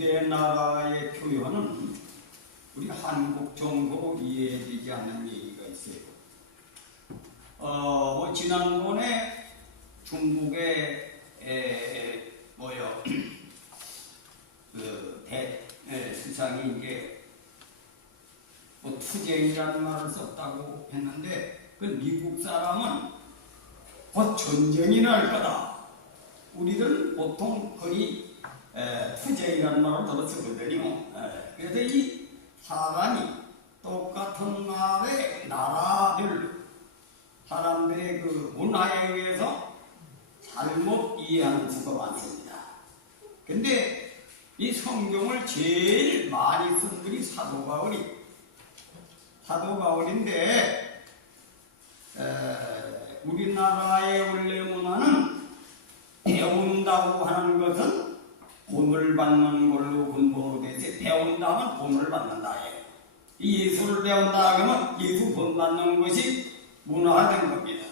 주대 나라의 표현은 우리 한국 정도로 이해되지 않는 얘기가 있어요. 지난번에 중국의 수상이 이제 투쟁이라는 말을 썼다고 했는데, 그 미국 사람은 곧 전쟁이 날 거다. 우리들은 보통 거의 투쟁이라는 말을 들어 쓰거든요. 그래서 이 사람이 똑같은 말의 나라별 사람들의 그 문화에 의해서 잘못 이해하는 수가 많습니다. 근데 이 성경을 제일 많이 쓴 분이 사도 바울인데, 우리나라의 원래 문화는 배운다고 하는 것은 본을 받는 걸로 근본으로 되어 있어요. 배운다면 본을 받는다. 예수를 배운다 하면 예수 본 받는 것이 문화화된 겁니다.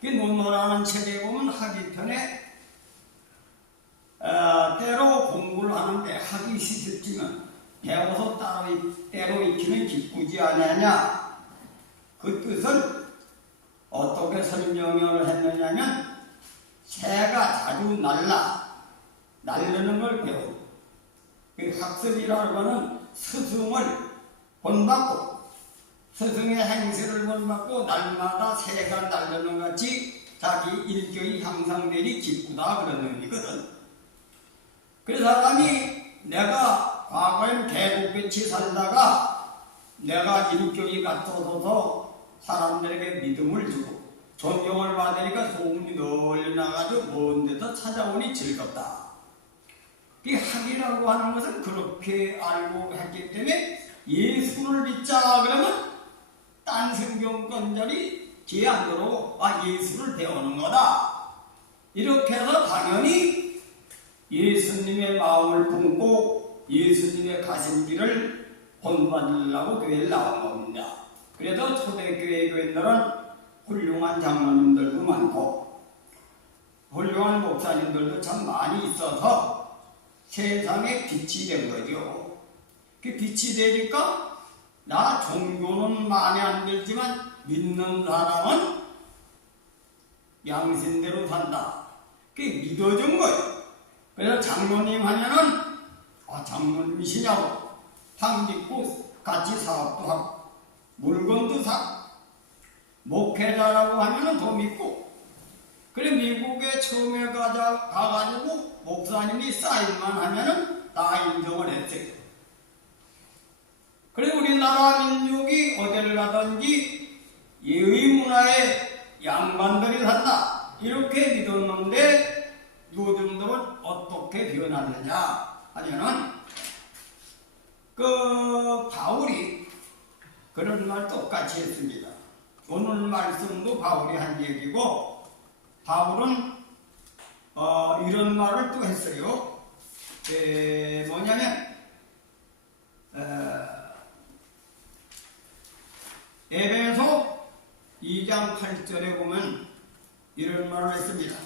그 논문하는 책에 보면 하기 편에 때로 공부를 하는데 하기 싫지만 배워서 때로 익히면 기쁘지 않느냐. 그 뜻은 어떻게 설명을 했느냐면, 새가 자주 날르는 걸 배우고, 그 학습이라고 하는 스승을 본받고, 스승의 행세를 본받고 날마다 새가 날르는 같이 자기 일격이 향상되니 기쁘다 그런 의미거든. 그 사람이 내가 과거엔 개국같이 살다가 내가 일격이 갖춰져서 사람들에게 믿음을 주고 존경을 받으니까 소문이 널리 나가지고 먼 데서 찾아오니 즐겁다. 이 학이라고 하는 것은 그렇게 알고 했기 때문에 예수를 믿자 그러면 딴 성경권자리 귀에 안 들어오고 예수를 배우는 거다. 이렇게 해서 당연히 예수님의 마음을 품고 예수님의 가심기를 본받으려고 교회를 나온 겁니다. 그래서 초대교회 교인들은 훌륭한 장로님들도 많고 훌륭한 목사님들도 참 많이 있어서 세상에 빛이 된 거죠. 그 빛이 되니까 나 종교는 마음에 안 들지만 믿는 사람은 양심대로 산다. 그게 믿어준 거예요. 그래서 장로님 하면은 장로님이시냐고 탕 믿고 같이 사업도 하고 물건도 사고, 목회자라고 하면은 더 믿고. 그래 미국에 처음에 가가지고 목사님이 사인만 하면은 다 인정을 했어요. 그래 우리나라 민족이 어딜 가든지 예의 문화에 양반들이 산다 이렇게 믿었는데, 요즘들은 어떻게 변하느냐 하면은 그 바울이 그런 말 똑같이 했습니다. 오늘 말씀도 바울이 한 얘기고, 바울은 이런 말을 또 했어요. 뭐냐면 에베소 2장 8절에 보면 이런 말을 했습니다.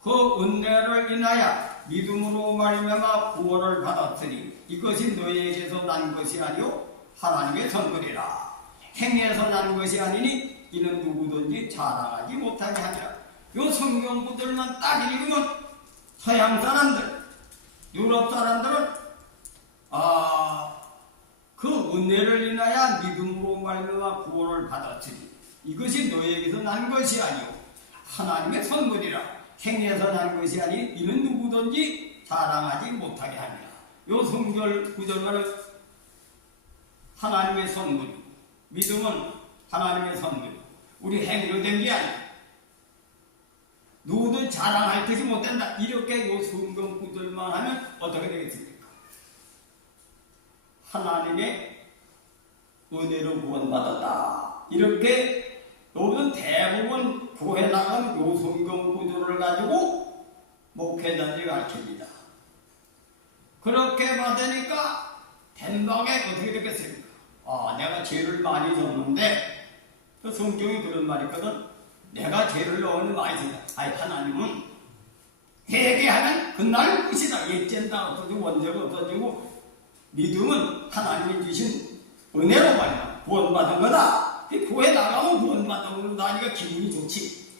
그 은혜를 인하여 믿음으로 말미암아 구원을 받았으니 이것이 너희에게서 난 것이 아니요 하나님의 선물이라. 행해서 난 것이 아니니 이는 누구든지 자랑하지 못하게 하니라. 요 성경구들만 딱 읽으면 서양 사람들, 유럽 사람들은 그 은혜를 인하여 믿음으로 말미암아 구원을 받았으니 이것이 너희에게서 난 것이 아니요 하나님의 선물이라. 행해서 난 것이 아니 이는 누구든지 자랑하지 못하게 하니라. 요 성경 구절만은 하나님의 선물, 믿음은 하나님의 선물, 우리 행위로 된 게 아니야. 누구든 자랑할 것이 못된다. 이렇게 요 성경 구절만 하면 어떻게 되겠습니까? 하나님의 은혜로 구원받았다. 이렇게 요즘 대부분 교회 나간 요 성경 구조를 가지고 목회자들이 가르칩니다. 그렇게 받으니까 된방에 어떻게 되겠습니까? 내가 죄를 많이 졌는데 그 성경이 그런 말이 있거든. 내가 죄를 넣으면 많이 된다. 아니 하나님은 회개하면 그날 끝이다. 옛젠다 없어지고 원죄가 없어지고 믿음은 하나님이 주신 은혜로 말이야. 구원받은 거다. 교회 나가면 구원받은 거다니까 기분이 좋지.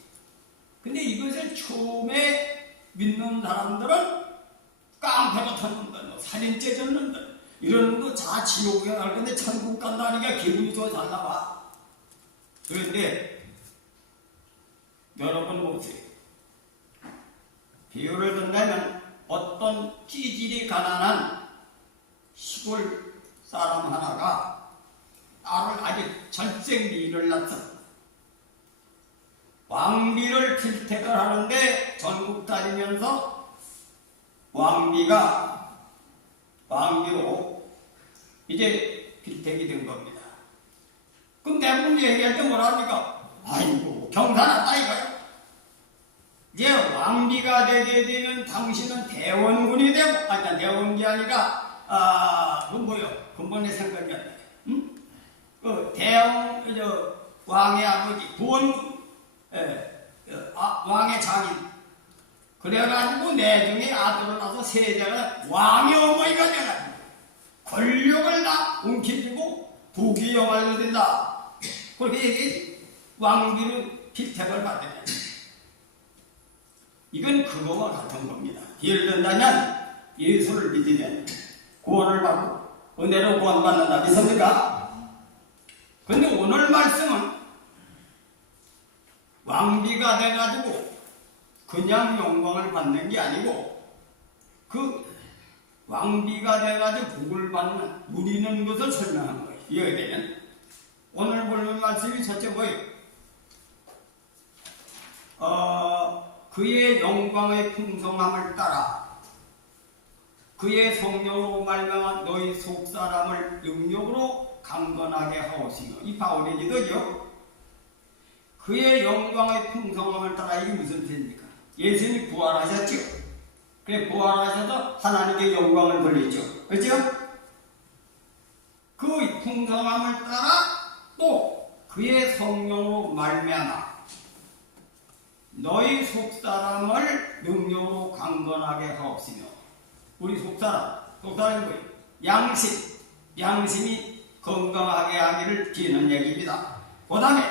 근데 이것을 처음에 믿는 사람들은 깡패 같은 놈들, 살인 째졌는 놈들 이런 거 다 지옥에 갈 건데 천국 간다니까 기분이 더 잘 나와. 그런데 여러분 보세요. 비유를 든다면 어떤 기질이 가난한 시골 사람 하나가 딸을 아주 절생미를 낳았어. 왕비를 필택을 하는데 전국 다니면서 왕비로 이제 필택이 된 겁니다. 그럼 대부분 얘기할 때 뭐라 합니까? 아이고 경사났다 이거야. 이제 왕비가 되게 되면 당신은 대원군이 되고, 아니 대원군이 아니라 그건 뭐요? 근본에 생각이 안 나요. 응? 왕의 아버지 구원군, 왕의 장인. 그래가지고 내중에 아들을 낳아서 세자가 왕의 어머니가 돼가지고 권력을 다 움켜쥐고 부귀영화를 된다. 그렇게 얘기해. 왕비로 필택을 받으면. 이건 그거와 같은 겁니다. 예를 든다면 예수를 믿으면 구원을 받고 은혜로 구원받는다. 믿습니까? 그런데 오늘 말씀은 왕비가 돼가지고 그냥 영광을 받는 게 아니고 그 왕비가 돼가지고 복을 받는 누리는 것을 설명한 거예요. 이해가 되면 오늘 볼 말씀이 첫째 뭐예요? 그의 영광의 풍성함을 따라 그의 성령으로 말미암아 너희 속사람을 능력으로 강건하게 하옵시며. 이 바울의 기도죠. 그의 영광의 풍성함을 따라. 이게 무슨 뜻입니까? 예수님이 부활하셨죠. 그래 부활하셔서 하나님께 영광을 돌리죠. 그렇죠? 그 풍성함을 따라 또 그의 성령으로 말미암아 너희 속사람을 능력으로 강건하게 하옵시며. 우리 속사람이 뭐예요? 양심이 건강하게 하기를 비는 얘기입니다. 그 다음에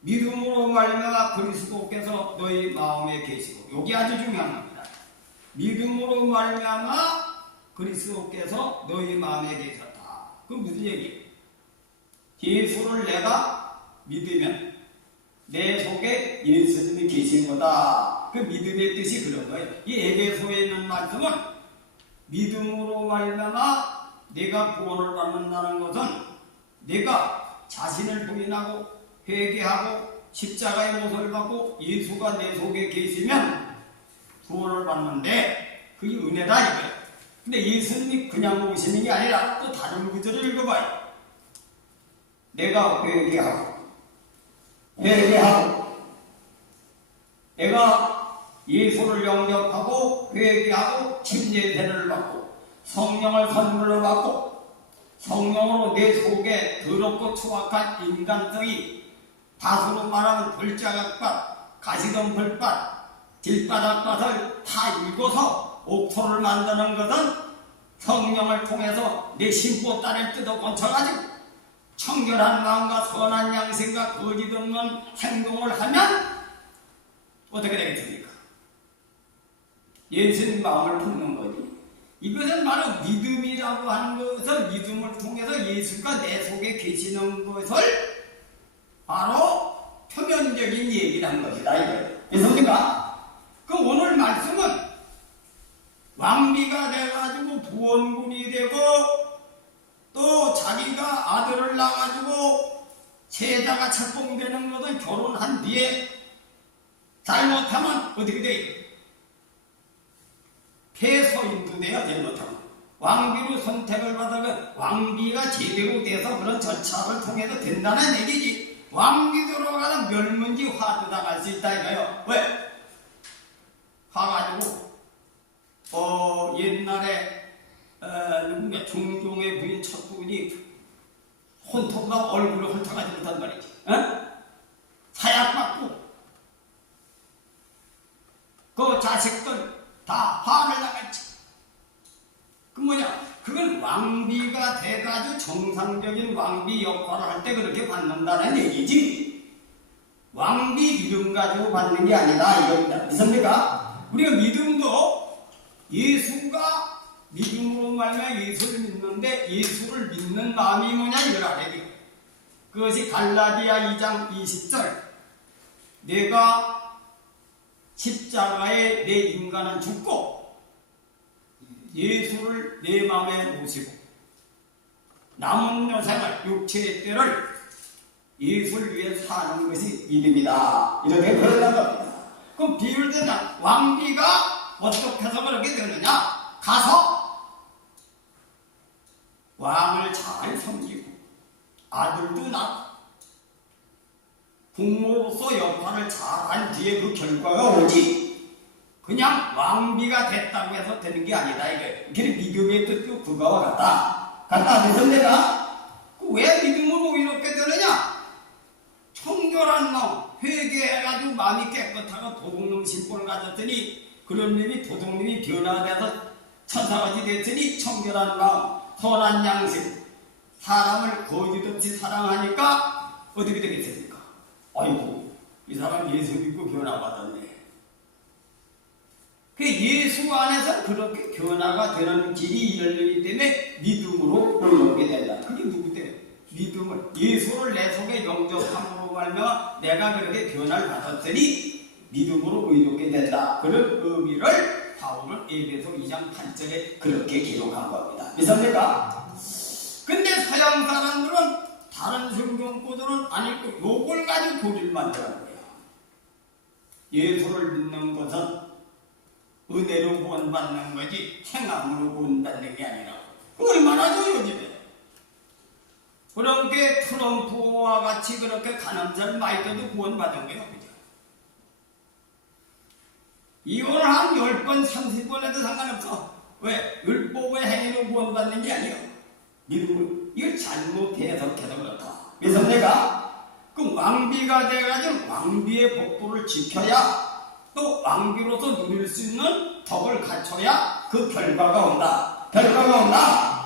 믿음으로 말미암아 그리스도께서 너희 마음에 계시고. 여기 아주 중요한 겁니다. 믿음으로 말미암아 그리스도께서 너희 마음에 계셨다. 그 무슨 얘기예요? 예수를 내가 믿으면 내 속에 예수님이 계신 거다. 그 믿음의 뜻이 그런 거예요. 이 에베소에 있는 말씀은 믿음으로 말미암아 내가 구원을 받는다는 것은 내가 자신을 부인하고 회개하고 십자가의 못을 받고 예수가 내 속에 계시면 구원을 받는데 그게 은혜다 이거예요. 근데 예수님이 그냥 오시는 게 아니라 또 다른 구절을 읽어봐요. 내가 회개하고 내가 예수를 영접하고 회개하고 침례세를 받고 성령을 선물로 받고 성령으로 내 속에 더럽고 추악한 인간성이 다수로 말하면 돌자각밭, 가시덤불밭, 길바닥밭을 다 읽어서 옥토를 만드는 것은 성령을 통해서 내 심보 딸을 뜯어 건쳐가지고 청결한 마음과 선한 양심과 거짓 없는 행동을 하면 어떻게 되겠습니까? 예수님 마음을 품는 거지. 이것은 바로 믿음이라고 하는 것을 믿음을 통해서 예수가 내 속에 계시는 것을 바로 표면적인 얘기라는 것이다. 이거예요. 믿습니까? 그 오늘 말씀은 왕비가 돼가지고 부원군이 되고 또 자기가 아들을 낳아가지고 세자가 책봉되는 것은 결혼한 뒤에 잘못하면 어떻게 돼요? 폐서인도 돼야 잘못하면. 왕비로 선택을 받아가 왕비가 제대로 돼서 그런 절차를 통해서 된다는 얘기지. 왕비로 가는 멸문지 화도 당할 수 있다 이거요. 왜? 가가지고 옛날에 누군가 중종의 부인 첫 부인이 혼통과 얼굴을 훑어가지 못한 말이지. 사약받고 자식들 다 화를 나갔지. 그 뭐냐? 그건 왕비가 돼가지고 정상적인 왕비 역할을 할 때 그렇게 받는다는 얘기지. 왕비 이름 가지고 받는 게 아니다 이겁니다. 믿습니까? 우리가 믿음도 예수가 믿음으로 말미암아 예수를 믿는데 예수를 믿는 마음이 뭐냐 이걸 알아야 돼요. 그것이 갈라디아 2장 20절 내가 십자가에 내 인간은 죽고 예수를 내 마음에 모시고 남은 여생을 육체의 때를 예수를 위해 사는 것이 믿음이다. 이렇게 표현한 겁니다. 그럼 비율된 왕비가 어떻게 해서 그렇게 되느냐? 가서 왕을 잘 섬기고 아들도 낳고 부모로서 역할을 잘한 뒤에 그 결과가 오지. 그냥 왕비가 됐다고 해서 되는 게 아니다. 이게 믿음의 뜻도 그거와 같다. 그래서 내가 왜 믿음으로 이렇게 되느냐? 청결한 놈, 회개해가지고 마음이 깨끗하고 도둑놈 신분을 가졌더니 그런 놈이 도둑놈이 변화돼서 천사같이 됐더니 청결한 마음, 선한 양심, 사람을 거짓 없이 사랑하니까 어떻게 되겠습니까? 아이고, 이 사람 예수 믿고 변화받았네. 그 예수 안에서 그렇게 변화가 되는 길이 열리기 때문에 믿음으로 올라오게 된다. 그게 누구 때문에? 믿음을 예수를 내 속에 영접함으로 말미암아 내가 그렇게 변화를 받았더니 믿음으로 의롭게 된다. 그런 의미를 바울은 에베소 2장 8절에 그렇게 기록한 겁니다. 믿습니까? 근데 서양 사람들은 다른 성경구들은 안 읽고 요걸 가지고 교리를 만들어는 거예요. 예수를 믿는 것은 은혜로 구원받는 거지 행함으로 구원받는 게 아니라 얼마나 하죠 요즘에. 그렇게 트럼프와 같이 그렇게 가난자를 많이 떠도 구원받은 거예요. 그죠? 이걸 한 10번 30번 해도 상관없어. 왜? 율법의 행위로 구원받는 게 아니에요. 믿음으로. 이걸 잘못 해석해서 그렇다. 그래서 내가 그 왕비가 돼가지고 왕비의 복도를 지켜야 또 왕비로서 누릴 수 있는 덕을 갖춰야 그 결과가 온다.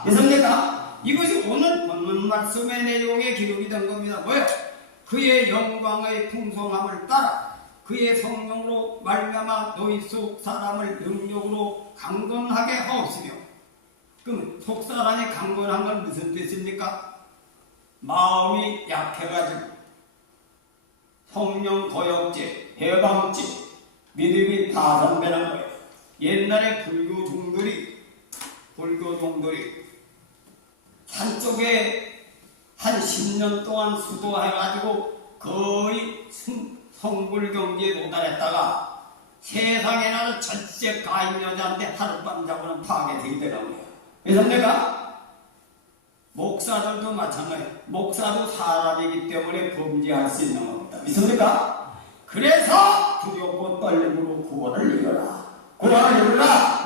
그래서 내가 이것이 오늘 본문 말씀의 내용에 기록이 된 겁니다. 뭐예요? 그의 영광의 풍성함을 따라 그의 성령으로 말미암아 너희 속 사람을 능력으로 강건하게 하옵시며. 그럼 속 사람이 강건한 건 무슨 뜻입니까? 마음이 약해가지고 성령 거역죄, 해방죄, 믿음이 파산되는 거예요. 옛날에 불교종들이 산쪽에 한 10년 동안 수도해가지고 거의 성불경지에 도달했다가 세상에 나는 전체 가인 여자한테 하룻밤 자고는 파괴되게 되는 거예요. 그래서 내가 목사들도 마찬가지예요. 목사도 사람이기 때문에 범죄할 수 있는 겁니다. 믿습니까? 그래서 두렵고 떨림으로 구원을 이루라.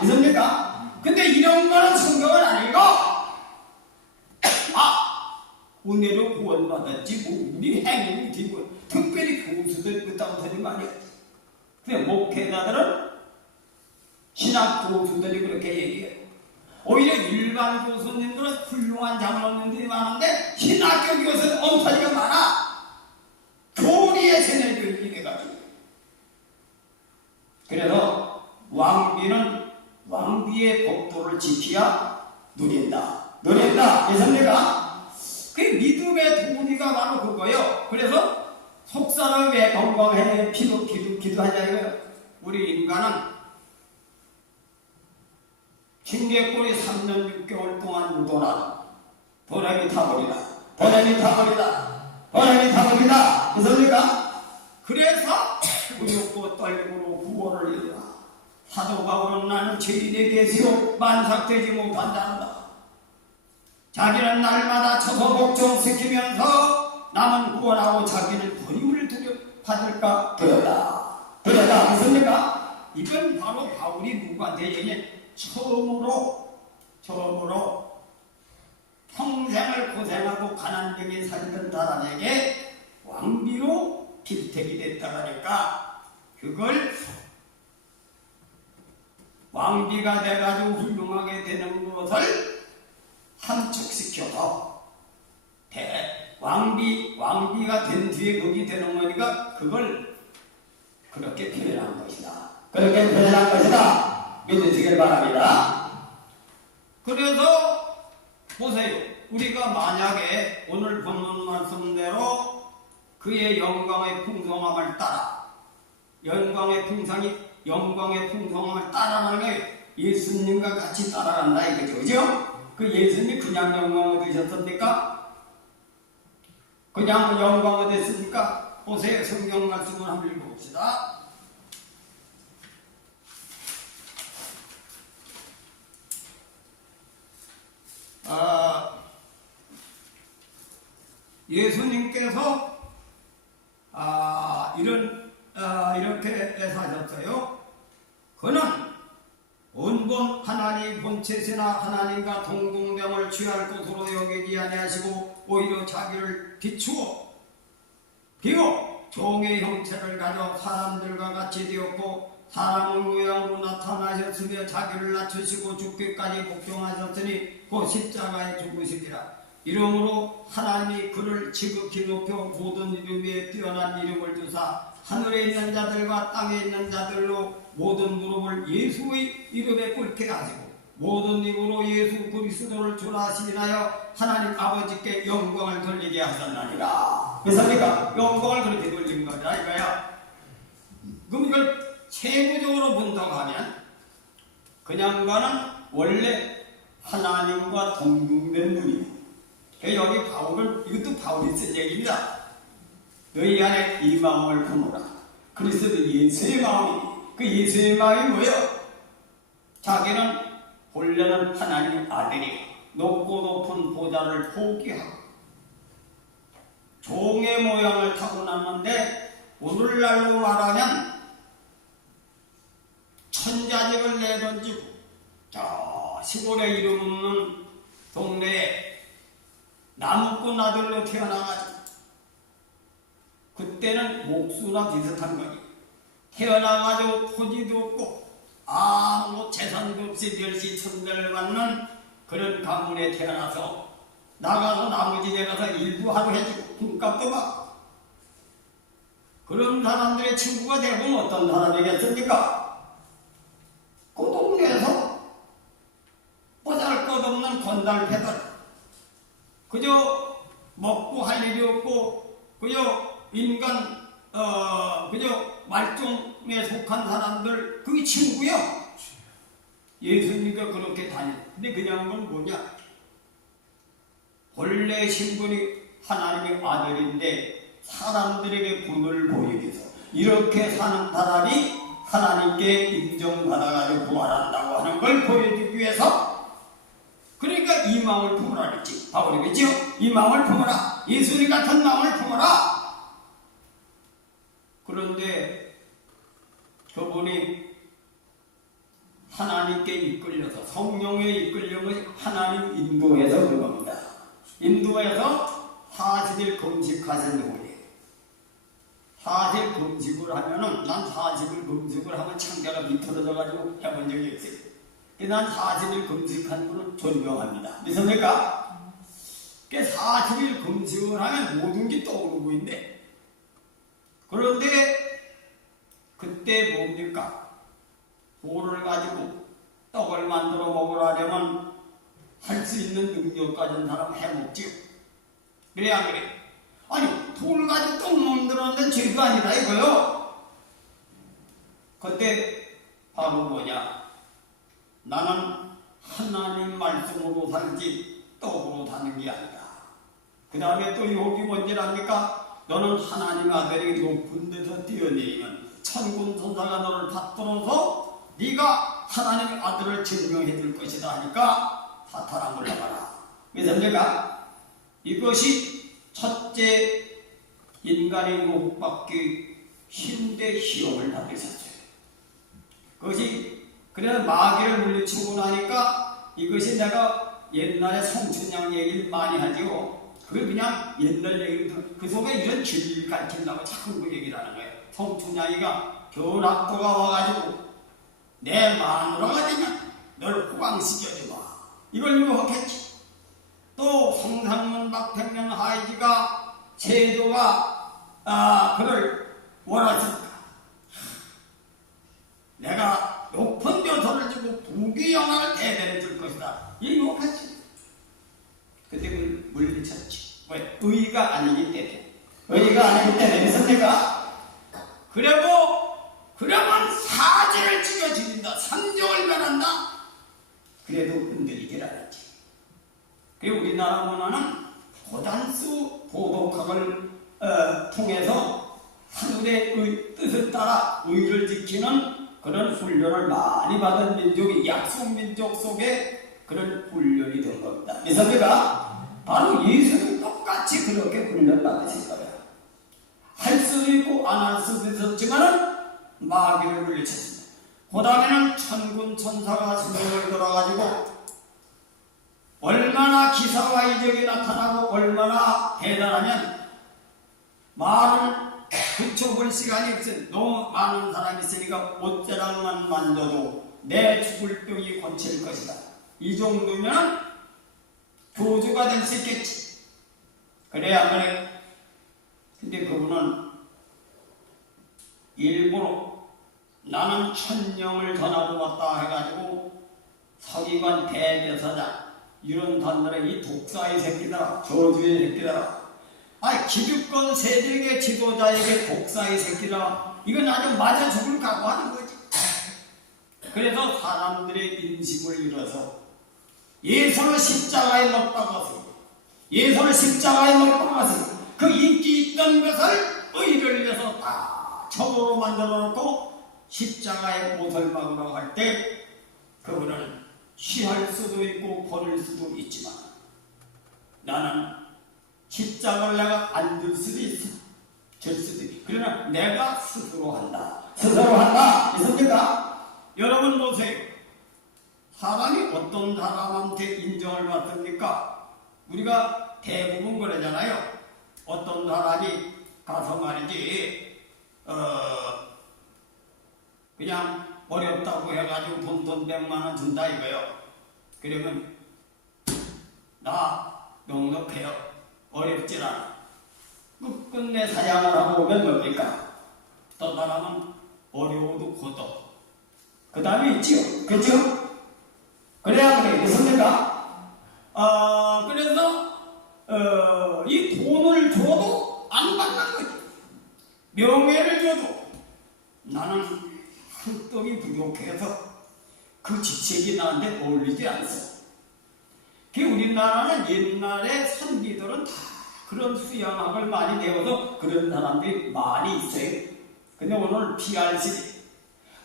믿습니까? 근데 이런 거는 성경은 아니고 은혜로 구원받았지 뭐 우리 행위를 뒤고 특별히 교수들 그따고 하지 말이야. 근데 목회자들은 신학 교수들이 그렇게 얘기해요. 오히려 일반 교수님들은 훌륭한 장로님들이 많은데 신학교 교수는 엉터리가 많아. 교리의 세뇌들이 돼가지고. 그래서 왕비는 왕비의 복도를 지켜야 누린다. 그래서 내가 그 믿음의 도리가 바로 그거예요. 그래서 속사를 왜 건강해 기도하자 이거예요. 우리 인간은 징계골이 3년 6개월 동안 묻어놔. 보람이 타버리다. 그렇습니까? 그래서 두렵고 떨림으로 구원을 이루라. 사도 바울은 나는 죄인의 계시로 만삭되지 못한다. 자기는 날마다 쳐서 복종시키면서 남은 구원하고 자기는 버림을 받을까 두렵다. 그렇습니까? 이건 바로 바울이 누구한테 얘기해? 처음으로 평생을 고생하고 가난하게 살던 사람에게 왕비로 필택이 됐다니까 그걸 왕비가 돼가지고 훌륭하게 되는 것을 함축시켜서 왕비가 된 뒤에 거기 되는 거니까 그걸 그렇게 표현한 것이다. 그렇게 표현한 것이다. 믿으시길 바랍니다. 그래서 보세요. 우리가 만약에 오늘 본문 말씀대로 그의 영광의 풍성함을 따라 영광의 풍성함을 따라가는 게 예수님과 같이 따라간다 이거죠. 그죠? 그 예수님이 그냥 영광을 얻으셨습니까? 그냥 영광을 얻었습니까? 보세요. 성경 말씀을 한번 읽어봅시다. 예수님께서 이렇게 사셨어요. 그는 온본 하나님 본체시나 하나님과 동등됨을 취할 것으로 여기지 아니하시고 오히려 자기를 비추어 비고 종의 형체를 가져 사람들과 같이 되었고 사람의 모양으로 나타나셨으며 자기를 낮추시고 죽기까지 복종하셨으니 곧 십자가에 죽으시리라. 이러므로 하나님이 그를 지극히 높여 모든 이름 위에 뛰어난 이름을 주사 하늘에 있는 자들과 땅에 있는 자들로 모든 무릎을 예수의 이름에 꿇게 하시고 모든 입으로 예수 그리스도를 주라 시인하여 하나님 아버지께 영광을 돌리게 하셨나니라. 그래서니까 영광을 그렇게 돌린 거다 이거야. 그럼 이걸 세부적으로 본다고 하면 그냥과는 원래 하나님과 동등된 분이에요. 여기 바울을, 이것도 바울이 쓴 얘기입니다. 너희 안에 이 마음을 품어라. 그리스도 예수의 마음이, 그 예수의 마음이 뭐예요? 자기는 본래는 하나님 아들이 높고 높은 보좌를 포기하고 종의 모양을 타고났는데 오늘날로 말하면 천자직을 내던지고 저 시골에 이름 없는 동네에 나무꾼 아들로 태어나가지고 그때는 목수나 비슷한 거니 태어나가지고 토지도 없고 아무 재산도 없이 멸시천대를 받는 그런 가문에 태어나서 나가서 나무집에 가서 일부 하루 해주고 돈값도 받고 그런 사람들의 친구가 되면 어떤 사람이겠습니까? 그 동네에서 보잘것없는 건달패들 그저 먹고 할 일이 없고 그저 인간 그저 말종에 속한 사람들 그게 친구야. 예수님과 그렇게 다녔. 근데 그냥 건 뭐냐? 본래 신분이 하나님의 아들인데 사람들에게 분을 보이기 위해서 이렇게 사는 사람이 하나님께 인정받아가지고 부활한다고 하는 걸 보여주기 위해서 그러니까 이 마음을 품으라 그랬지. 바울이 그랬죠? 이 마음을 품어라. 예수님 같은 마음을 품어라. 그런데 저분이 하나님께 이끌려서 성령에 이끌려서 하나님 인도해서 그겁니다. 인도해서 40일 금식하신 후에 40일 금식을 하면은 난 40일 금식을 하면 창자가 비틀어져가지고 해본 적이 없어요. 난 40일 금식한 분은 존경합니다. 믿습니까? 40일 금식을 하면 모든 게 떠오르고 있는데 그런데 그때 뭡니까? 돌을 가지고 떡을 만들어 먹으려면 할 수 있는 능력 가진 사람 해먹지요. 그래 안 그래? 아니 돌 가지고 떡 만들었는데 죄도 아니라 이거요. 그때 바로 뭐냐? 나는 하나님 말씀으로 살지 떡으로 사는 게 아니다. 그 다음에 또 욕이 뭔지 압니까? 너는 하나님 아들이 높은 데서 뛰어내리면 천군 천사가 너를 받들어서 네가 하나님의 아들을 증명해 줄 것이다 하니까 사탄아 물러가라. 왜냐면 이것이 첫째 인간의 욕받기 힘대 시험을 받으셨어요. 그것이 그래서 마귀를 물리치고 나니까 이것이 내가 옛날에 성춘양 얘기를 많이 하지요. 그게 그냥 옛날 얘기를 그 속에 이런 진리를 가르친다고 자꾸 그 얘기를 하는 거예요. 성춘양이가 겨울 학도가 와가지고 내 마누라가 되면 널 호강시켜주마. 이걸 유혹했지. 또 성상문 박택면 하이지가 세조가 그를 원하셨다. 내가 높은 벼슬을 주고 부귀영화를 대대해 줄 것이다. 이 유혹했지. 그때 그걸 물리쳤지. 왜? 의가 아니기 때문에. 의가 아니기 때문에 선생가 그러면 사지를 죽여주린다. 삼정을 면한다. 그래도 흔들리질 않았지. 그리고 우리나라 문화는 고단수 보독학을 통해서 하늘의 뜻을 따라 의를 지키는 그런 훈련을 많이 받은 민족이 약속민족 속에 그런 훈련이 된 겁니다. 이사회가 바로 예수님 똑같이 그렇게 훈련받으실 거예요. 할 수도 있고 안 할 수도 있었지만은 마귀를 물리쳤습니다. 그 다음에는 천군 천사가 승경을 들어가지고 얼마나 기사와 이적이 나타나고 얼마나 대단하면 말을 붙여볼 시간이 없어. 너무 많은 사람이 있으니까 옷자락만 만져도 내 죽을 병이 고칠 것이다. 이 정도면 교주가 될 수 있겠지. 그래 안 그래? 근데 그분은 일부러 나는 천령을 전하고 왔다 해가지고 서기관 대대사장 이런 단들의 이 독사의 새끼들아, 저주의 새끼들아, 기득권 세력의 지도자에게 독사의 새끼들아, 이건 아주 맞아 죽을 각오하는 거지. 그래서 사람들의 인심을 잃어서 예수를 십자가에 못 박아서 그 인기 있던 것을 의를 위해서 다 적으로 만들어 놓고 십자가에 못을 박으라고 할 때 그분은 취할 수도 있고 버릴 수도 있지만 나는 십자가를 내가 안 들 수도 있어. 질 수도 있어. 그러나 내가 스스로 한다. 있습니까? 여러분 보세요. 사람이 어떤 사람한테 인정을 받습니까? 우리가 대부분 그러잖아요. 어떤 사람이 가서 말이지 그냥 어렵다고 해가지고 돈 100만원 준다 이거요. 그러면 나 넉넉해요. 어렵질 않아. 끝끝내 사양을 하고 오면 뭡니까? 어떤 사람은 어려워도 고도. 그 다음에 있지요. 그렇죠? 그래야 그래. 무슨입니까? 그래서 이 돈을 줘도 안 받는 거지. 명예를 줘도 나는 흙떡이 부족해서 그 지책이 나한테 어울리지 않소. 우리나라는 옛날에 선비들은 다 그런 수양학을 많이 배워서 그런 사람들이 많이 있어요. 근데 오늘 PRC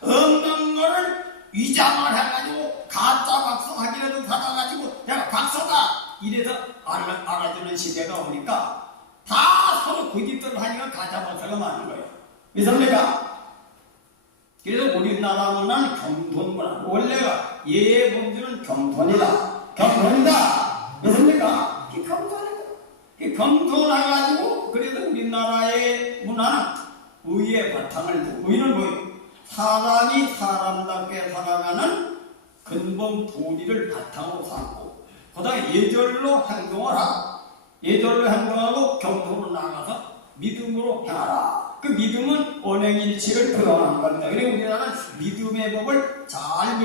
없는 거를 위장을 해가지고 가짜 박사 학위라도 받아가지고 내가 박사다 이래서 알아주는 시대가 오니까 다 서로 거짓들 하니까 가짜 박사가 많은 거예요. 왜습니까? 그래서 우리나라 문화는 경돈 문화. 원래가 예의 본질은 경돈이다. 왜습니까? 경돈해가지고 그래서 우리나라의 문화는 의의 바탕을 두고, 의는 뭐예요? 사람이 사람답게 살아가는 근본 도리를 바탕으로 삼고 그 다음에 예절로 행동을 하고 행동하고 경도로 나가서 믿음으로 행하라. 그 믿음은 언행일치를 표현한 겁니다. 그리고 우리나라는 믿음의 법을 잘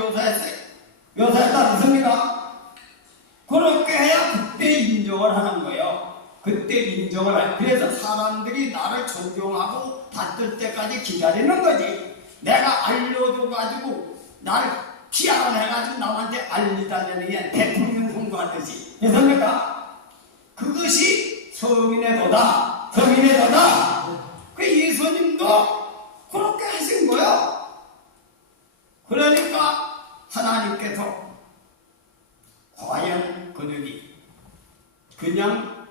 묘사했다 않습니까? 그렇게 해야 그때 인정을 하는 거예요. 그래서 사람들이 나를 존경하고 받을 때까지 기다리는 거지. 내가 알려줘가지고 나를 피아해가지고 남한테 알리다는 게 대통령 선거하듯이. 됐습니까? 그것이 성인의 도다. 그 예수님도 그렇게 하신 거예요. 그러니까 하나님께서 과연 그들이 그냥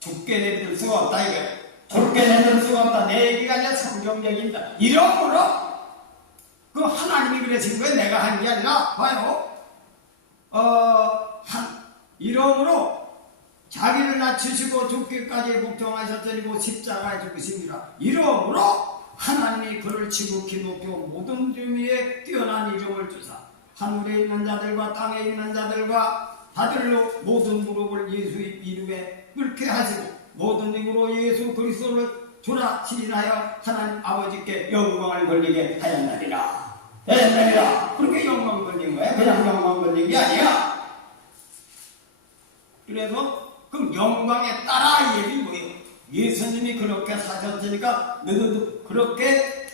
죽게 내둘 수가 없다 이거예요. 죽게 내둘 수가 없다. 내 얘기가 이제 성경적입니다. 이러므로 그 하나님이 그러신 거예요. 내가 한 게 아니라 봐요. 이러므로 자기를 낮추시고 죽기까지 복종하셨더니 십자가에 죽으십니다. 이러므로 하나님이 그를 지극히 높여 모든 점 위에 뛰어난 이름을 주사 하늘에 있는 자들과 땅에 있는 자들과 다들로 모든 무릎을 예수의 이름에 꿇게 하시고 모든 입으로 예수 그리스도를 주라 시인하여 하나님 아버지께 영광을 돌리게 하였나니라. 되었나니라. 그렇게 영광 돌린 거야. 그냥 영광 돌린 게 아니야. 그래서 그 영광에 따라 이 얘기 뭐예요? 예수님이 그렇게 사셨으니까 너희도 그렇게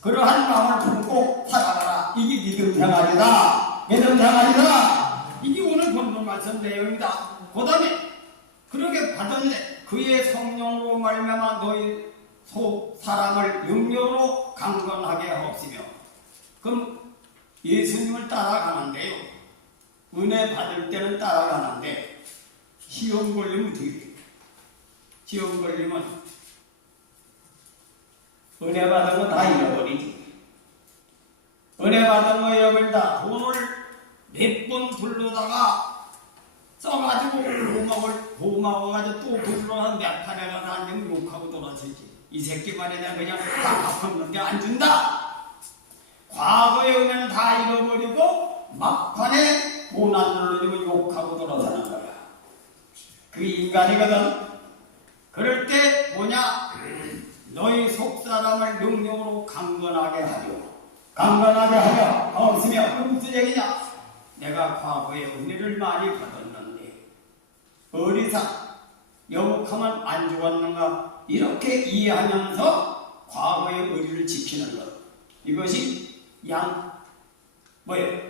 그러한 마음을 품고 살아가라. 이게 믿음 생활이다. 믿음 생활이다. 이게 오늘 본문 말씀 내용이다. 그 다음에 그렇게 받았네. 그의 성령으로 말미암아 너희 속 사람을 능력으로 강건하게 하옵시며. 그럼 예수님을 따라가는데요. 은혜 받을 때는 따라가는데 시험 걸리면 어떻게 돼요? 시험 걸리면 은혜 받은 거 다 잃어버리지. 은혜 받은 거 잃어버린다. 돈을 몇 번 불러다가 써가지고 고마워가지고 또 불러서 몇 판에 가서 앉으면 욕하고 돌아서지. 이 새끼 말이야 그냥 다 갚았는데 안 준다. 과거의 은혜는 다 잃어버리고 막판에 고난을 누리고 욕하고 돌아서는 거야. 그 인간이거든. 그럴 때 뭐냐? 너희 속사람을 능력으로 강건하게 하려. 강건하게 하려. 없으면 그 무슨 얘기냐? 내가 과거에 은혜를 많이 받았는데 어리상 여복하면 안 죽었는가? 이렇게 이해하면서 과거의 의리를 지키는 것. 이것이 뭐예요?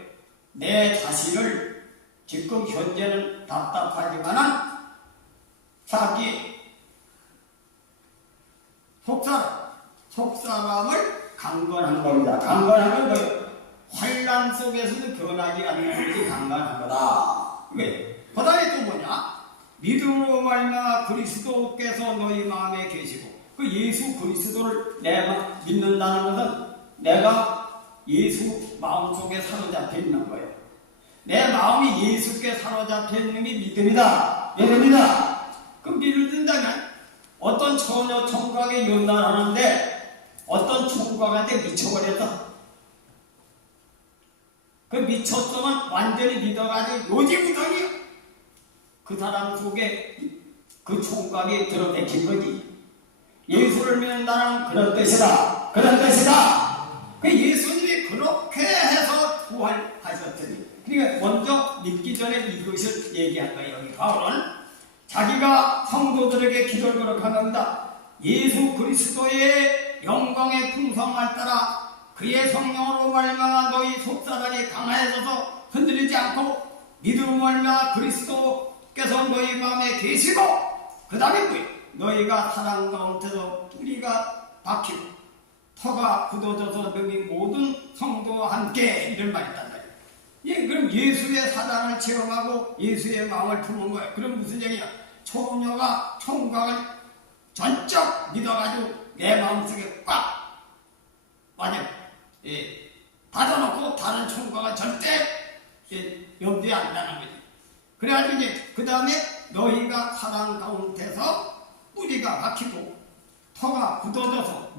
내 자신을 지금 현재는 답답하지만은 자기 속사람을 강건한 겁니다. 강건한 건 뭐예요? 환란 속에서도 변하지 않는 것이 강건한 거다. 왜? 그 다음에 또 뭐냐? 믿음으로 말미암아 그리스도께서 너희 마음에 계시고 그 예수 그리스도를 내가 믿는다는 것은 내가 예수 마음속에 사로잡혀 있는 거예요. 내 마음이 예수께 사로잡혀 있는 게 믿음이다. 믿음이다. 그럼 믿는다면 어떤 처녀 총각에 연단하는데 어떤 총각한테 미쳐버렸다. 그 미쳤으면 완전히 믿어가지고 요지부동이야. 그 사람 속에 그 총각이 들어대킨 거지. 예수를 믿는다는 그런 뜻이다. 그런 뜻이다. 그 예수님이 그렇게 해서 부활하셨더니 그러니까 먼저 믿기 전에 이것을 얘기한 거예요. 여기 바울은 자기가 성도들에게 기도를 그렇게 합니다. 예수 그리스도의 영광의 풍성함을 따라 그의 성령으로 말미암아 너희 속사람이 강하여져서 흔들리지 않고 믿음으로 말미암아 그리스도께서 너희 마음에 계시고 그 다음에 너희가 사랑 가운데서 뿌리가 박히고 터가 굳어져서 너희 모든 성도와 함께 이런 말이 있단 말이에요. 예, 그럼 예수의 사랑을 체험하고 예수의 마음을 품은 거예요. 그럼 무슨 얘기냐? 초녀가 총각을 전적 믿어가지고 내 마음속에 꽉 닫아놓고 다른 총각은 절대 염두에 안 나는 거지. 그래가지고 이제 그 다음에 너희가 사랑 가운데서 뿌리가 박히고 터가 굳어져서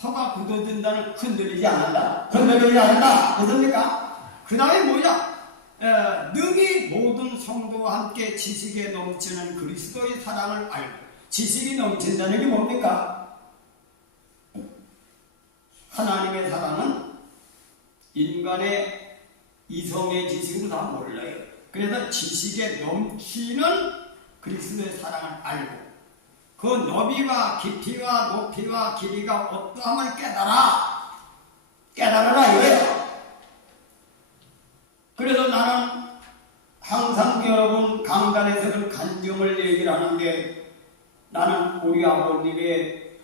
터가 굳어진다는 흔들리지 않는다. 흔들리지 않는다. 무엇입니까? 그 다음에 뭐냐? 능히 모든 성도와 함께 지식에 넘치는 그리스도의 사랑을 알고 지식이 넘친다는 게 뭡니까? 하나님의 사랑은 인간의 이성의 지식으로 다 몰라요. 그래서 지식에 넘치는 그리스도의 사랑을 알고 그 너비와 깊이와 높이와 길이가 어떠함을 깨달아라 이거예요. 그래서 나는 항상 여러분 강단에서는 간증을 얘기를 하는데 나는 우리 아버님의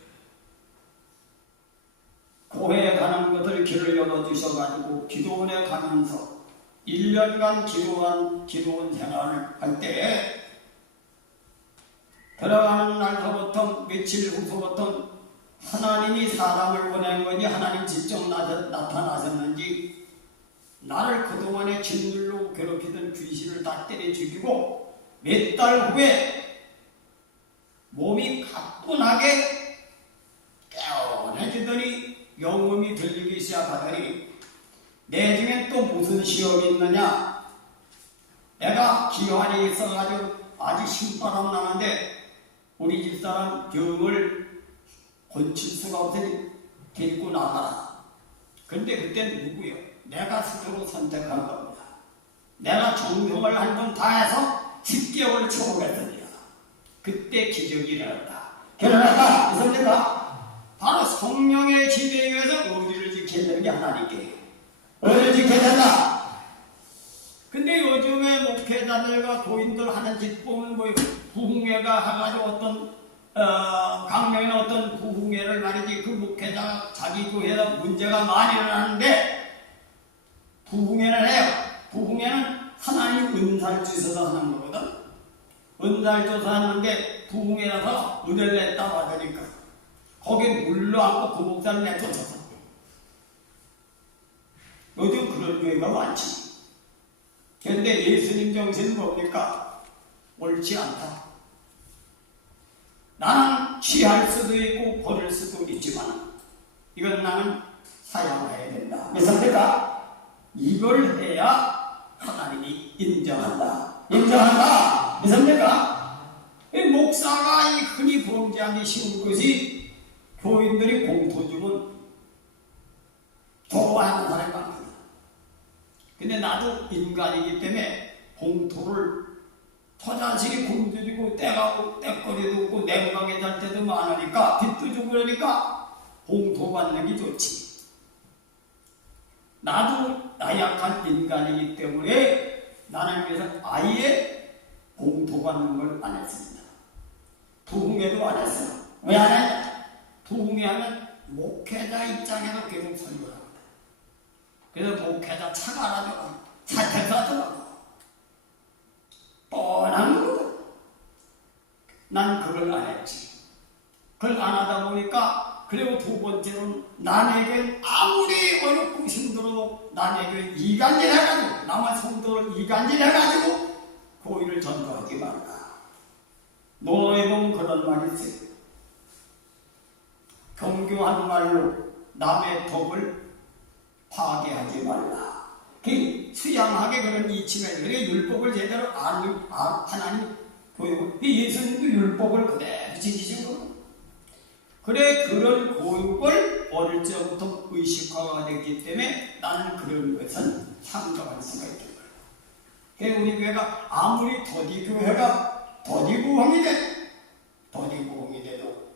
교회에 가는 것을 길을 열어주셔가지고 기도원에 가면서 1년간 기도원 생활을 할 때 들어가는 날서부터 며칠 후서부터 하나님이 사람을 보낸 건지 하나님 직접 나타나셨는지 나를 그동안에 짓눌로 괴롭히던 귀신을 다 때려 죽이고 몇 달 후에 몸이 가뿐하게 영음이 들리기 시작하더니 내 중엔 또 무슨 시험이 있느냐? 내가 기환이 있어가지고 아직 신바람 나는데 우리 집사람 병을 고칠 수가 없으니 데리고 나가라. 근데 그땐 누구요? 내가 스스로 선택한 겁니다. 내가 정성을 한 번 다해서 10개월 쳐보겠습니다. 그때 기적이 일어났다. 일어났다. 무슨입니까? 바로 성령의 지배에 의해서 의리를 지켜야 되는 게 하나님께. 의리를 지켜야 된다. 근데 요즘에 목회자들과 교인들 하는 짓보면 뭐예요? 부흥회가 해가지고 어떤 강명의 어떤 부흥회를 말이지 그 목회자가 자기 교회에서 문제가 많이 일어나는데 부흥회를 해요. 부흥회는 하나님 은사를 주셔서 하는 거거든. 은사를 줘서 하는데 부흥회라서 은혜를 냈다고 하더니까 거기에 물러앉고 그 목사를 내쫓았어. 요즘 그런 교회가 많지. 그런데 예수님 정신은 뭡니까? 옳지 않다. 나는 취할 수도 있고 버릴 수도 있지만 이건 나는 사용해야 된다. 믿습니까? 이걸 해야 하나님이 인정한다. 인정한다. 믿습니까? 이 목사가 이 흔히 범죄하기 쉬운 것이 교인들이 공토 주면 좋아하는 사람이 많거든. 근데 나도 인간이기 때문에 봉투를 처자식이 굶주리고 떼거리도 없고 냉방에 잘 때도 많으니까 빚도 주고 그러니까 봉투 받는 게 좋지. 나도 나약한 인간이기 때문에 나는 그래서 아예 봉투 받는 걸 안 했습니다. 부흥회도 안 했어요. 왜 안 했냐? 부흥회 하면 목회자 입장에서 계속 설교를 합니다. 그래서 목회자 차가라죠. 사퇴하더라고. 뻔한 거거든. 난 그걸 안 했지. 그걸 안 하다 보니까 그리고 두 번째로는 남에게 아무리 어렵고 힘들어도 남에게 이간질해가지고 남의 성도를 이간질해가지고 고의를 전도하지 말라. 논어에 보면 그런 말이 있어요. 경교한 말로 남의 덕을 파괴하지 말라. 수양하게 그런 이치가 있어요. 율법을 제대로 하나님 교육을, 예수님도 율법을 그대로 지키신 거고. 그래, 그런 교육을 어릴 적부터 의식화가 됐기 때문에 나는 그런 것은 참가할 수가 있는 거예요. 그래서 우리 교회가 아무리 더디교회가 더디구홍이 돼도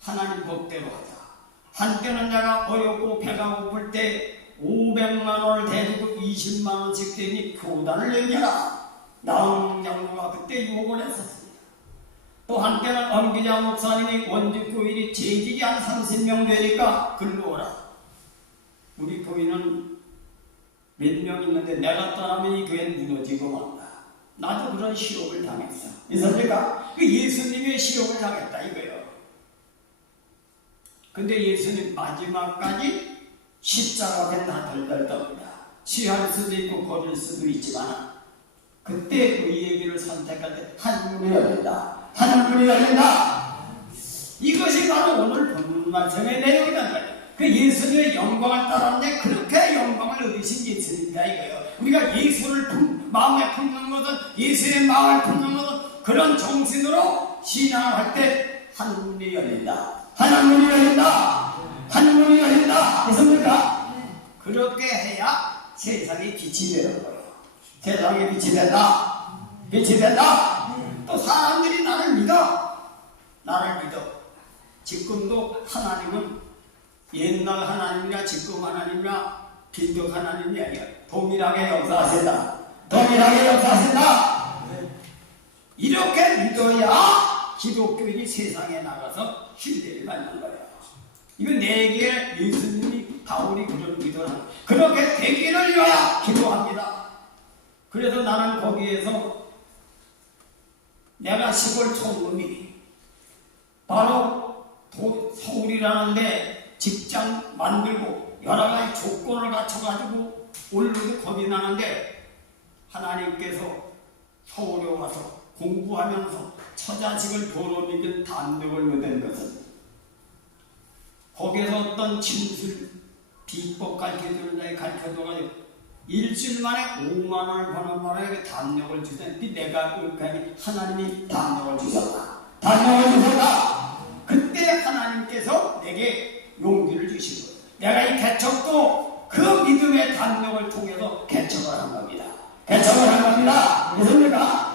하나님 법대로 하자. 한때는 내가 어렵고 배가 고플 때 500만 원을 대주고 20만 원씩 되니 교단을 얘기해라. 나훈 장로가 그때 유혹을 했었습니다. 또 한때는 엄기자 목사님이 원주교인이 재직이 한 30명 되니까 글로 오라. 우리 교인은 몇 명 있는데 내가 떠나면 이 교회는 무너지고 만다. 나도 그런 시험을 당했어. 있습니까? 그 예수님의 시험을 당했다 이거예요. 근데 예수님 마지막까지 십자가 앞에 다 덜덜 떱니다. 취할 수도 있고 버릴 수도 있지만 그때 그 얘기를 선택할 때 하늘문이 열린다. 하늘문이 열린다. 이것이 바로 오늘 본문 말씀의 내용이란 말이에요. 그 예수님의 영광을 따랐는데 그렇게 영광을 얻으신 예수님이다 이거예요. 우리가 예수를 마음에 품는 것은 예수의 마음을 품는 것은 그런 정신으로 신앙을 할 때 하늘문이 열린다. 하늘문이 열린다. 하늘문이 열린다. 있습니까? 그렇게 해야 세상에 빛이 되는 거예요. 세상에 빛이 된다. 빛이 된다. 또 사람들이 나를 믿어. 나를 믿어. 지금도 하나님은 옛날 하나님이나 지금 하나님이나 빈적 하나님이 아니야. 동일하게 역사하신다. 동일하게 역사하신다. 이렇게 믿어야 기독교인이 세상에 나가서 신뢰를 받는 거예요. 이건 내게 예수님이 바울이 그런 기도를 하는 거예요. 그렇게 되기를 위하여 기도합니다. 그래서 나는 거기에서 내가 시골 총무이 바로 서울이라는데 직장 만들고 여러 가지 조건을 갖춰가지고 올르고 겁이 나는데 하나님께서 서울에 와서 공부하면서 처자식을 벌어먹인 단독을 얻은 것은 거기에서 어떤 진술 비법 가르쳐주는 자에 가르쳐줘가지고 일주일 만에 5만 원을 버는 바람에 담력을 주셨는데 내가 그러니까 하나님이 담력을 주셨다. 담력을 주셨다. 그때 하나님께서 내게 용기를 주신 거예요. 내가 이 개척도 그 믿음의 담력을 통해서 개척을 한 겁니다. 개척을 한 겁니다. 그렇습니까?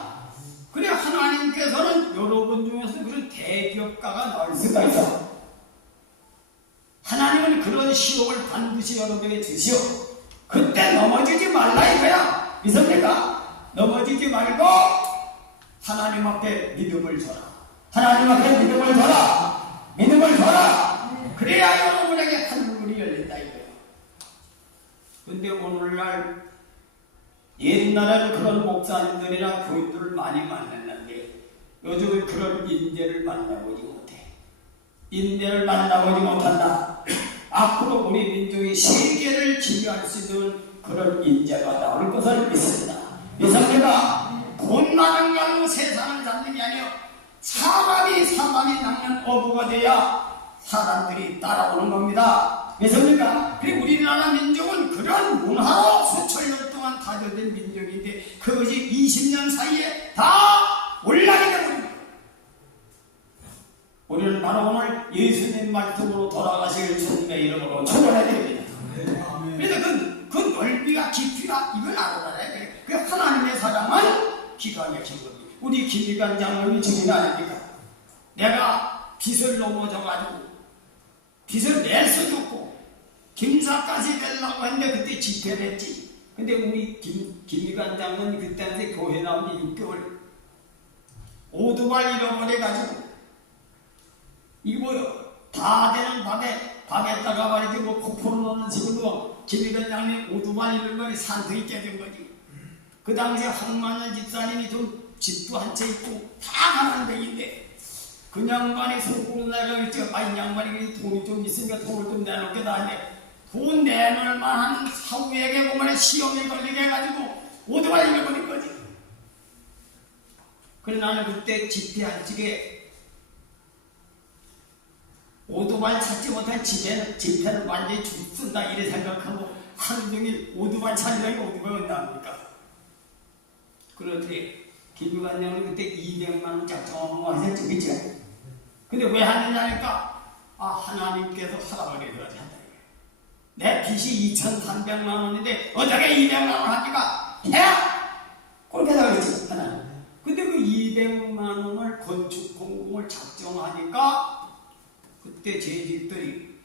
그래 하나님께서는 여러분 중에서 그런 대기업가가 나올 수가 있어. 하나님은 그런 시험을 반드시 여러분에게 주시오. 그때 넘어지지 말라 이거야. 믿습니까? 넘어지지 말고 하나님 앞에 믿음을 줘라. 하나님 앞에 믿음을 줘라. 믿음을 줘라. 그래야 여러분에게 하늘문이 열린다 이거야. 근데 오늘날 옛날에는 그런 목사님들이랑 교인들을 많이 만났는데 요즘은 그런 인재를 만나보지 못해. 인재를 만나보지 못한다. 앞으로 우리 민족이 세계를 지배할 수 있는 그런 인재가 나올 것을 믿습니다. 믿습니까? 돈 많은 걸로 세상을 잡는 게 아니요. 사람이 낳는 어부가 돼야 사람들이 따라오는 겁니다. 믿습니까? 그리고 우리나라 민족은 그런 문화로 수천년 동안 다져진 민족인데 그것이 20년 사이에 다 올라가게 됩니다. 우리는 바로 오늘 예수님 말씀으로 돌아가실 주님의 이름으로 축원해드립니다. 그래서 그 넓이와 깊이가 이걸 알아야 돼. 그 하나님의 사랑은 기가 막힌 겁니다. 우리 김희관 장로님이 증인 아닙니까? 내가 빚을 넘어져가지고 빚을 낼 수 없고 김사까지 되려고 했는데 그때 집회를 했지. 근데 우리 김희관 장로님 그때 교회 나온 지 6개월 오두발 잃어버려가지고 이거 뭐요? 다 되는 밥에다가 말이지 뭐 코포를 넣는 식으로 김희관 장로님 오두발 잃은 거니 산통이 깨진 거지. 그 당시에 황만현 집사님이 좀 집도 한 채 있고 다 가난 데인데 그 양반이 속으로 나가겠죠. 이 양반이 돈이 좀 있으니까 돈을 좀 내놓겠다 하는데 돈 내놓을 만한 사후에게 보면 시험에 걸리게 해가지고 오토바이 잃어버린 거지. 그래 나는 그때 집회한 집에 오토바이 찾지 못한 집회는 완전히 죽순다 이래 생각하고 하루 종일 오토바이 찾으려고 오토바이 온답니까? 그런데 김유관 장은 그때 200만 원 작정한 거 하셨죠, 그죠? 근데 왜 하느냐니까 하나님께서 하라고 그래서 한다. 내 빚이 2,300만 원인데 어떻게 200만 원 합니까? 해야! 그렇게 하라고 그랬지, 하나님. 근데 그 200만 원을 건축 공공을 작정하니까 그때 제 집들이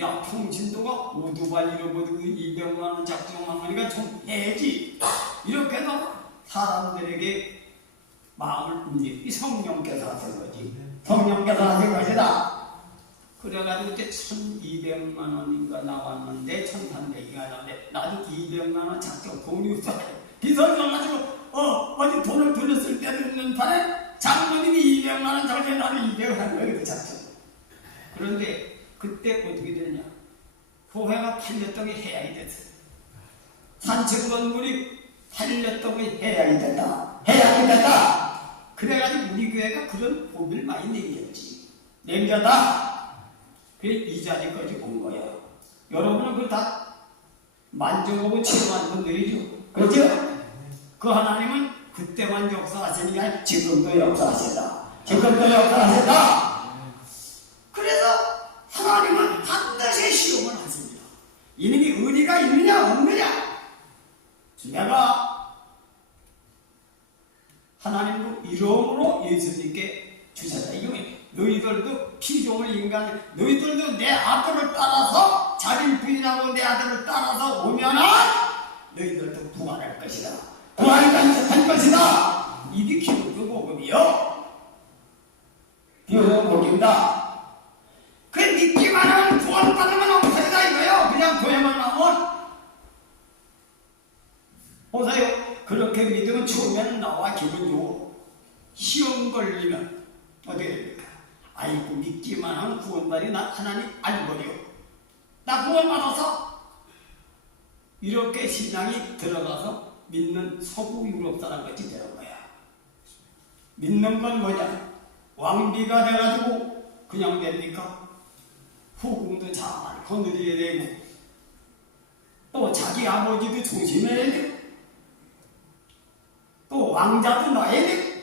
야, 통신도가 오두발 잃어버리고 200만 원 작정한 거니까 좀 해야지. 이렇게 해서 사람들에게 마음을 움직이 성령께서 하신 거지. 성령께서 하신 것이다. 그래가지고 그때 1,200만 원인가 나왔는데 1,300이가 나왔는데 나도 200만 원 작정 돈이 없어. 빚을 져가지고 어디 돈을 들였을 때도 있는 판에 장모님이 200만 원 작정해 나는 200을 한 거예요. 작정. 그런데 그때 어떻게 되냐. 교회가 팔렸던 게 해약이 됐어요. 산책 건물이 팔렸던 게 해약이 됐다. 해약이 됐다. 그래가지고 우리 교회가 그런 법을 많이 남겼지. 남겼다. 그래 이 자리까지 온 거야. 여러분은 그걸 다 만져보고 체험한 분들이죠. 그렇죠? 그 하나님은 그때만 역사하시는 게 아니라 지금도 역사하신다. 지금도 역사하신다. 그래서 하나님은 반드시 시험을 하십니다. 이놈이 의리가 있느냐 없느냐. 내가 하나님도 이름으로 예수님께 주셨다. 이게 너희들도 피조물 인간, 너희들도 내 아들을 따라서 자기 부인하고 내 아들을 따라서 오면은 너희들도 부활할 것이다. 부활할 것이다. 이게 기독교 복음이요. 기독교 복음이다. 그 믿기만 하면 구원받으면 없어지다 이거요. 그냥 교회만 나오면. 보세요. 그렇게 믿으면 처음에는 나와 기분 좋고 시험 걸리면 어떻게 됩니까? 아이고 믿기만 하면 구원받이 나 하나님 알버려. 나 구원받아서 이렇게 신앙이 들어가서 믿는 서구 유럽 사람같이 되는 거야. 믿는 건 뭐냐? 왕비가 돼가지고 그냥 됩니까? 후궁도 잘 건드려야 되고 또 자기 아버지도 조심해야 되고 또 왕자도 놔야 되고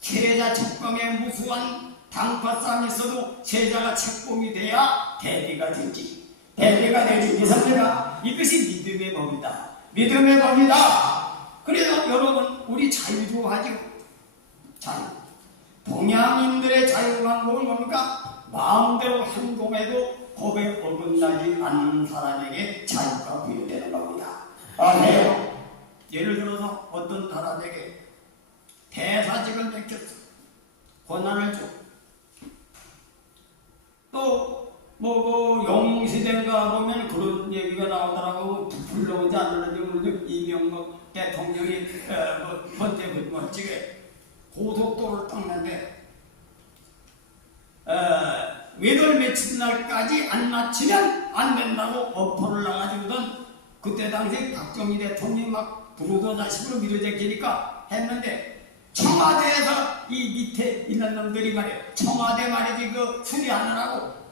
세자 책봉에 무수한 당파쌈이 있어도 세자가 책봉이 돼야 대비가 되지. 대비가 되지. 이성대가 이것이 믿음의 법이다. 믿음의 법이다. 그래서 여러분 우리 자유주의하지. 자유. 동양인들의 자유방법은 뭡니까? 마음대로 행동해도 법에 어긋나지 않는 사람에게 자유가 부여되는 겁니다. 아세요? 예를 들어서 어떤 사람에게 대사직을 맡겼어. 권한을 줘. 또 뭐 영웅시대인가 보면 그런 얘기가 나오더라고. 불러오지 않는지 이명박 대통령이 번째 멋지게 고속도로를 닦는데 외돌 며칠 날까지 안 마치면 안 된다고 어포를 나가지고는 그때 당시 박정희 대통령이 막 부르도자식으로 밀어제기니까 했는데 청와대에서 이 밑에 있는 놈들이 말이야 청와대 말이지 그 수리하느라고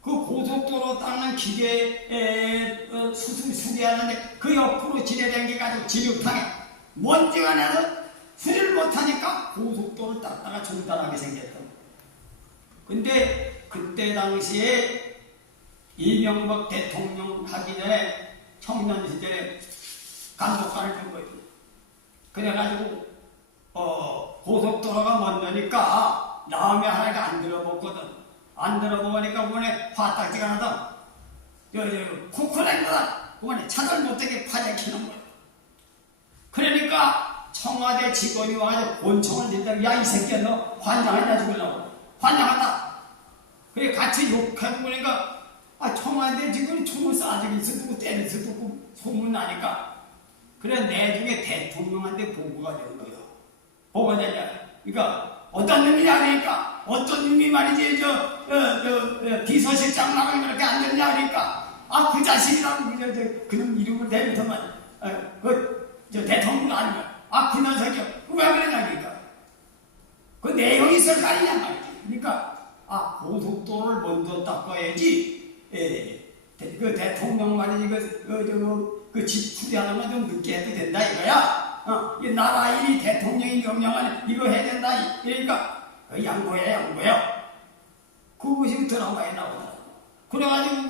그 고속도로 닦는 기계에 수리하는데 그 옆으로 지내댕겨가지고 지육탕에 먼지가 나서 수리를 못하니까 고속도로를 닦다가 중단하게 생겼던. 근데 그때 당시에 이명박 대통령 하기 전에 청년 시절에 감독관을 준 거예요. 그래가지고 고속도로가 먼저니까 다음에 하나가 안 들어봤거든. 안 들어보니까 그번에 화딱지가 나다. 쿠쿠랭거다. 그번에 차를 못되게 파재키는 거예요. 그러니까 청와대 직원이 와가지고 권총을 든다. 야 이 새끼야 너 환장하냐 죽으려고. 환장한다. 그래 같이 욕하고 보니까 청와대 직원이 총을 쏴주기 있어도 때릴 수도 없고 소문나니까 그래 내중에 대통령한테 보고가 된 거예요. 보고가 되냐. 그러니까 어떤 놈이냐 그러니까 어떤 놈이 말이지 비서실장 나가면 그렇게 안 되느냐 그러니까 그 자식이라고 그놈 이름을 대면서만 저 대통령 아니야. 그 녀석이요. 왜 그러냐 그러니까 그 내용이 있을 거 아니냐 말이지. 그러니까 고속도로를 먼저 닦아야지. 그 대통령 말이지 그 집 수리하려면 좀 늦게 해도 된다 이거야. 이 나라 일이 대통령이 명령하는 이거 해야 된다. 그러니까 양보야. 그것이 드라마에 나오더라고. 그래가지고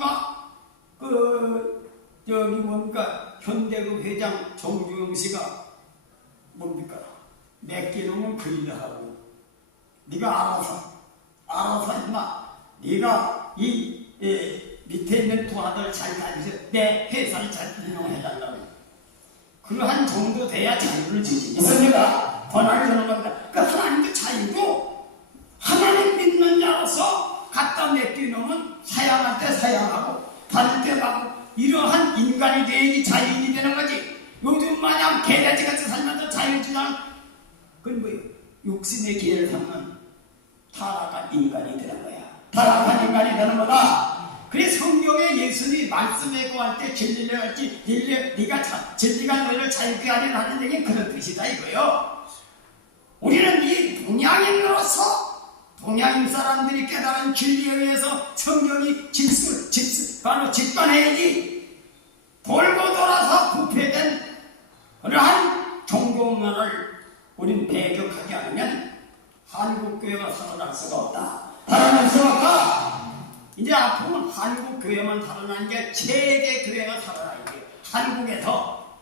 저기 뭡니까 현대그 회장 정주영 씨가 뭡니까 맡기놓으면 그 일을 하고 네가 알아서 임마 네가 이 밑에 있는 두 아들 잘 가르쳐 내 회사를 잘 운영해달라고. 그러한 정도 돼야 자유를 주지. 그래서 내가 권한을 주는 겁니다. 그 하나님도 자유도 하나님 믿는 자로서 갖다 맡기놓으면 사양할 때 사양하고 받을 때 받고 이러한 인간이 돼야지 자유인이 되는 거지. 요즘 마냥 개돼지같이 살면서 자유주의는 그건 뭐예요? 욕심의 기회를 삼는 타락한 인간이 되는 거야. 타락한 인간이 되는 거다. 그래 성경에 예수님이 말씀하고 할 때 진리를 할지 네가 진리가 너희를 자유케 하리라 하는 얘기는 그런 뜻이다 이거요. 우리는 이 동양인으로서 동양인 사람들이 깨달은 진리에 의해서 성경이 바로 직관해야지. 돌고 돌아서 부패된 그러한 종교문화를 우린 배격하지 않으면 한국교회가 살아날 수가 없다. 살아날 수가 없다. 이제 앞으로는 한국교회만 살아나는 게 세계 교회가 살아나는 게 한국에서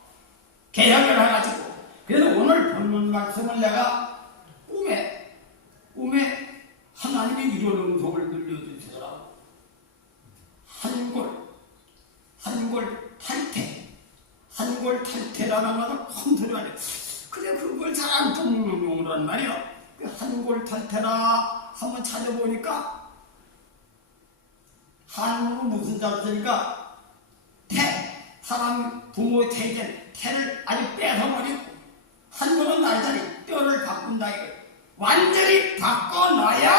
개혁을 해가지고. 그래서 오늘 본문 말씀을 내가 꿈에 하나님이 이런 음성을 들려주시더라고. 한골 탈퇴라는 말은 큰 소리가 아니야. 그래 그걸 잘 안 듣는 용어란 말이야. 그 한골 탈퇴라 한번 찾아보니까 한국은 무슨 자르니까 사람 부모의 태를 아주 뺏어버리고 한국은 날짜리 뼈를 바꾼다 이거. 완전히 바꿔놔야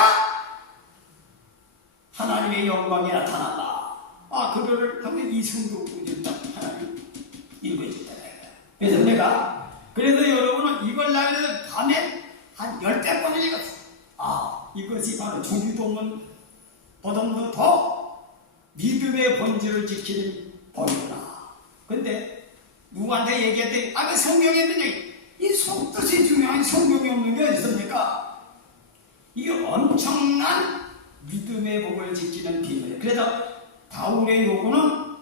하나님의 영광이 나타난다. 그거를 하면 이승도 구준다 하나님 읽어준다. 그래서 그래서 여러분은 이걸 나가서 밤에 한 10대 번을 읽었어. 이것이 바로 주기도문 보다도 더 믿음의 본질을 지키는 법이구나. 근데 누구한테 얘기했더니 그 성경에 있는 이 속뜻이 중요한 성경이 없는 게 어디 있습니까? 이게 엄청난 믿음의 복을 지키는 비밀이에요. 그래서 바울의 요구는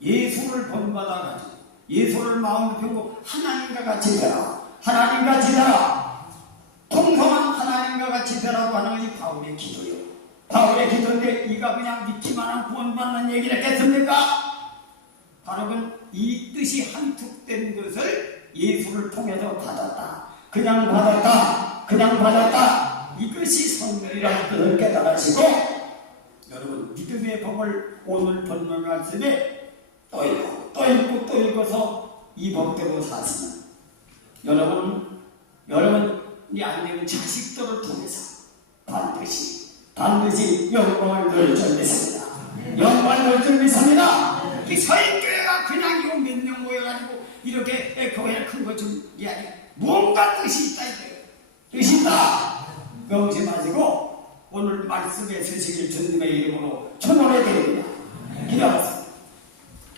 예수를 본받아가지고 예수를 마음으로 배우고 하나님과 같이 되라. 하나님과 같이 되라. 통성한 하나님과 같이 되라고 하는 것이 바울의 기도예요. 바울의 기도인데 이가 그냥 믿기만 한 구원받는 얘기를 했겠습니까? 바로 이 뜻이 한축된 것을 예수를 통해서 받았다. 그냥 받았다. 그냥 받았다. 이것이 선물이라는 것을 깨달으시고 여러분 믿음의 법을 오늘 본문 말씀에 또 읽고 또 읽고 또 읽어서 이 법대로 사시면 여러분이 아니면 자식들을 통해서 반드시 영광을 누릴 줄 믿습니다. 영광을 누릴 줄 믿습니다. 이 서인교회가 그냥 이거 몇 명 모여가지고 이렇게 교회를 큰 거 좀 이야기 뭔가 뜻이 있다 이거예요. 뜻이 있다. 명심하시고 오늘 말씀에 서시길 주님의 이름으로 축원해 드립니다. 기도하겠습니다.